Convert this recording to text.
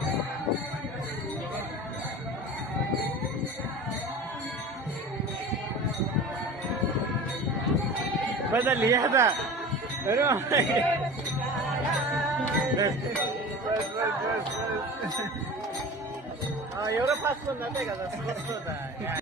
ज्ञानदेव बदलली आता अरे बापरे. बस, बस, बस, बस. हा, एवढं फास्ट पण जाते का